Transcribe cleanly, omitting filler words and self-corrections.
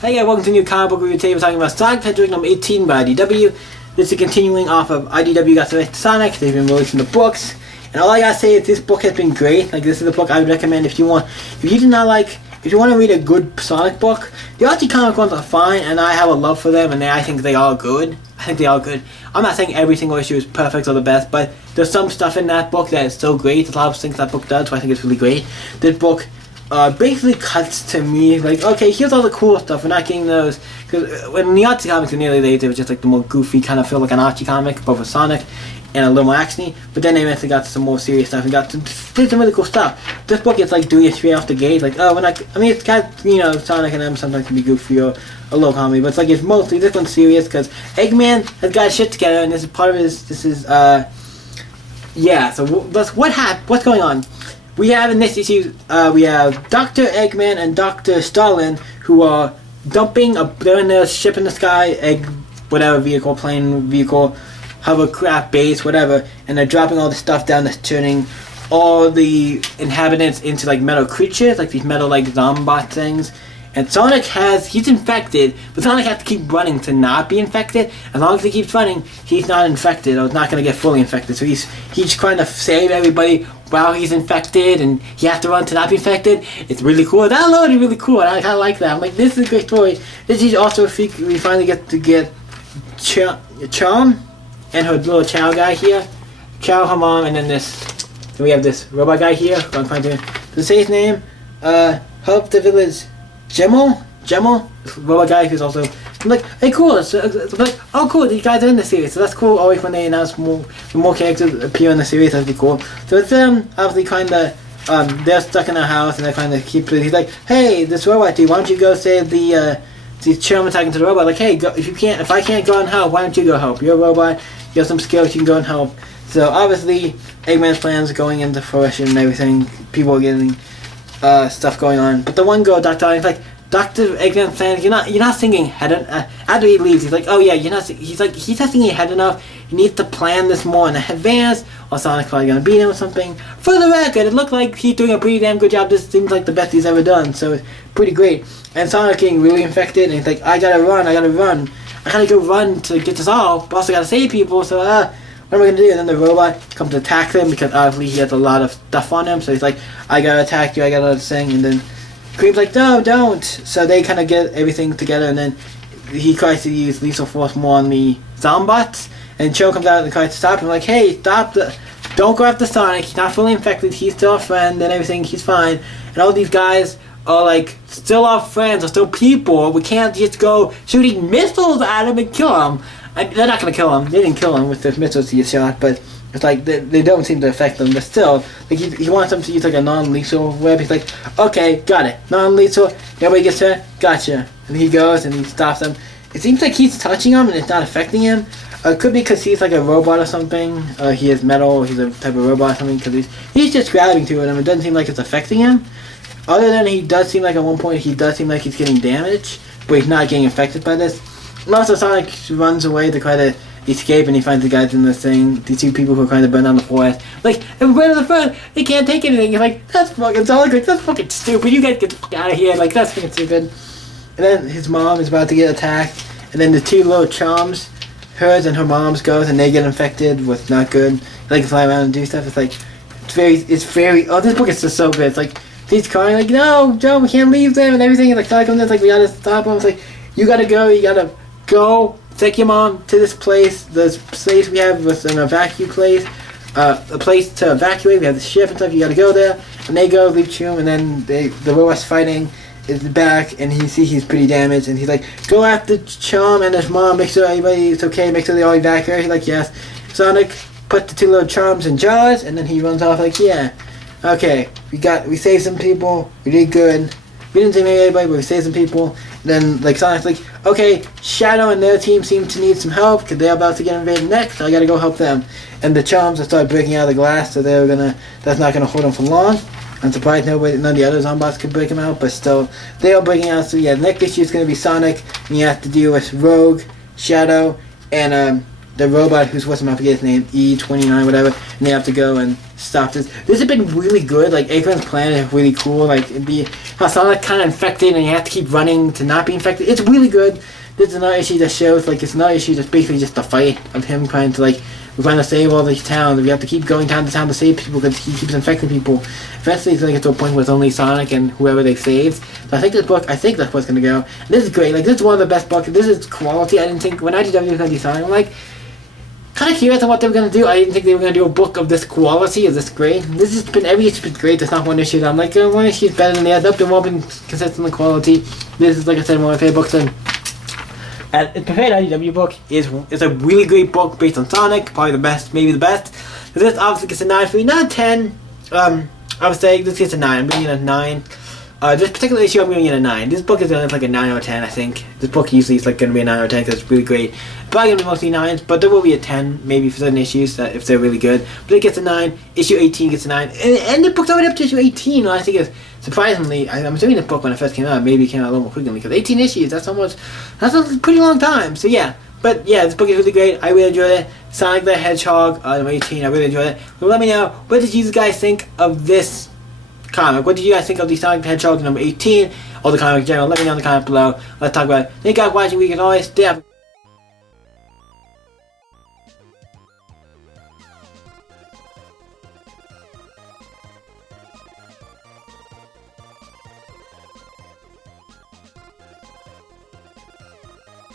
Hey guys, welcome to a new comic book review. Today we're talking about Sonic the Hedgehog number 18 by IDW. This is continuing off of IDW got the right to Sonic. They've been releasing the books. And all I gotta say is this book has been great. Like, this is a book I would recommend if you want to read a good Sonic book. The Archie comic ones are fine, and I have a love for them, and I think they are good. I'm not saying every single issue is perfect or the best, but there's some stuff in that book that is so great. There's a lot of things that book does, so I think it's really great. This book basically cuts to me like, okay, here's all the cool stuff. We're not getting those, because when the Archie comics in the early days, it was just like the more goofy kind of feel like an Archie comic, both with Sonic and a little more actiony. But then they eventually got to some more serious stuff and did some really cool stuff. This book is like doing it straight off the gate. Like, oh, it's got, Sonic and them sometimes can be goofy or a little comedy, but it's like, it's mostly, this one's serious because Eggman has got his shit together, and this is part of his. Yeah. So what's going on? We have in this issue, we have Dr. Eggman and Dr. Stalin, who are they're in their ship in the sky, plane vehicle, hovercraft base, whatever, and they're dropping all the stuff down that's turning all the inhabitants into like metal creatures, like these metal like zombot things. And Sonic he's infected, but Sonic has to keep running to not be infected. As long as he keeps running, he's not infected, or not going to get fully infected. So he's trying to save everybody while he's infected, and he has to run to not be infected. It's really cool. That's already really cool, and I kind of like that. I'm like, this is a great story. This is also we finally get to get Charm and her little Chow guy here. Chow, her mom, and then we have this robot guy here. I'm trying to say his name. Help the village. Gemel, robot guy who's also, I'm like, hey, cool. It's like, oh, cool, these guys are in the series, so that's cool. Always when they announce more characters appear in the series, that'd be cool. So it's them, obviously, kind of, they're stuck in their house, and they're kind of he's like, hey, this robot dude, why don't you go save the Chairman talking to the robot, like, hey, go, if I can't go and help, why don't you go help? You're a robot, you have some skills, you can go and help. So obviously, Eggman's plans are going into fruition and everything. People are getting stuff going on, but the one girl, Dr. Eggman's plan, you're not thinking ahead. After he leaves, he's like, oh yeah, he's not thinking ahead enough. You need to plan this more in advance, or Sonic's probably gonna beat him or something. For the record, it looked like he's doing a pretty damn good job. This seems like the best he's ever done, so it's pretty great. And Sonic getting really infected, and he's like, I gotta go run to get this off, but also gotta save people, so what am I gonna do? And then the robot comes to attack him, because obviously he has a lot of stuff on him, so he's like, I gotta attack you, I gotta sing, and then Cream's like, no, don't. So they kind of get everything together, and then he tries to use lethal force more on the Zombots, and Cho comes out and tries to stop him, like, hey, don't go after Sonic, he's not fully infected, he's still a friend, and everything, he's fine. And all these guys are like, still our friends, are still people, we can't just go shooting missiles at him and kill him. They're not gonna kill him. They didn't kill him with the missiles he shot, but it's like they don't seem to affect them. But still, like he wants them to use like a non-lethal web. He's like, okay, got it, non-lethal. Nobody gets hurt. Gotcha. And he goes and he stops them. It seems like he's touching him and it's not affecting him. It could be because he's like a robot or something. He is metal. Or he's a type of robot or something. Because he's just grabbing to him. It doesn't seem like it's affecting him. Other than he does seem like at one point he does seem like he's getting damaged, but he's not getting affected by this. And also Sonic runs away to try to escape, and he finds the guys in the thing, the two people who are trying to burn down the forest. Like, everybody in the front, they can't take anything. He's like, that's fucking Sonic, like, that's fucking stupid. You guys get the fuck out of here. Like, that's fucking stupid. And then his mom is about to get attacked, and then the two little chums, hers and her mom's goes, and they get infected with not good. They can fly around and do stuff. It's like, it's very, oh, this book is just so good. It's like, he's crying, like, no, Joe, we can't leave them, and everything. And like, Sonic comes in, it's like, we gotta stop him. It's like, you gotta go, take your mom to this place we have with an evacuate place, a place to evacuate. We have the ship and stuff, you gotta go there. And they go, leave Chum, and then the robot's fighting is back, and he's pretty damaged, and he's like, go after Chum and his mom, make sure everybody's okay, make sure they all evacuate. He's like, yes. Sonic put the two little Chums in jars, and then he runs off like, yeah, okay, we saved some people, we did good. We didn't save anybody, but we saved some people. And then, like, Sonic's like, okay, Shadow and their team seem to need some help because they're about to get invaded next, so I gotta go help them. And the Chums have started breaking out of the glass, so that's not gonna hold them for long. I'm surprised none of the other Zombots could break them out, but still, they are breaking out. So yeah, the next issue is gonna be Sonic, and you have to deal with Rogue, Shadow, and the robot who's what's him, I forget his name, E29 whatever, and they have to go and stop this. This has been really good. Like Eggman's plan is really cool. Like how Sonic kind of infected and you have to keep running to not be infected. It's really good. This is another issue that shows like it's another issue that's basically just the fight of him trying to like we're trying to save all these towns. We have to keep going town to town to save people because he keeps infecting people. Eventually, it's going to get to a point where it's only Sonic and whoever they saved. So I think this book, I think that's what's going to go. And this is great. Like this is one of the best books. This is quality. I didn't think when IDW was going to do Sonic, I'm like kind of curious on what they were going to do. I didn't think they were going to do a book of this quality, of this great. This has been every issue's been great. There's not one issue that I'm like one issue is better than the other. They've all been consistent in quality. This is like I said, one of my favorite books. And its preferred IDW book is a really great book based on Sonic, probably the best, maybe the best. So this obviously gets a 9 for me, not a 10. I would say this gets a 9. I'm giving it a 9. This particular issue, I'm giving it a 9. This book is going to like a 9 out of 10, I think. This book usually is like going to be a 9 out of 10 because it's really great. Probably going to be mostly 9s, but there will be a 10 maybe for certain issues that if they're really good. But it gets a 9. Issue 18 gets a 9. And the book's already up to issue 18, I think it's surprisingly, I'm assuming the book when it first came out, maybe it came out a little more quickly because 18 issues, that's a pretty long time. So yeah, but yeah, this book is really great. I really enjoyed it. Sonic the Hedgehog, number 18, I really enjoyed it. But let me know, what did you guys think of this comic? What did you guys think of the Sonic the Hedgehog number 18 or the comic in general? Let me know in the comments below. Let's talk about it. Thank you guys for watching. We can always stay up.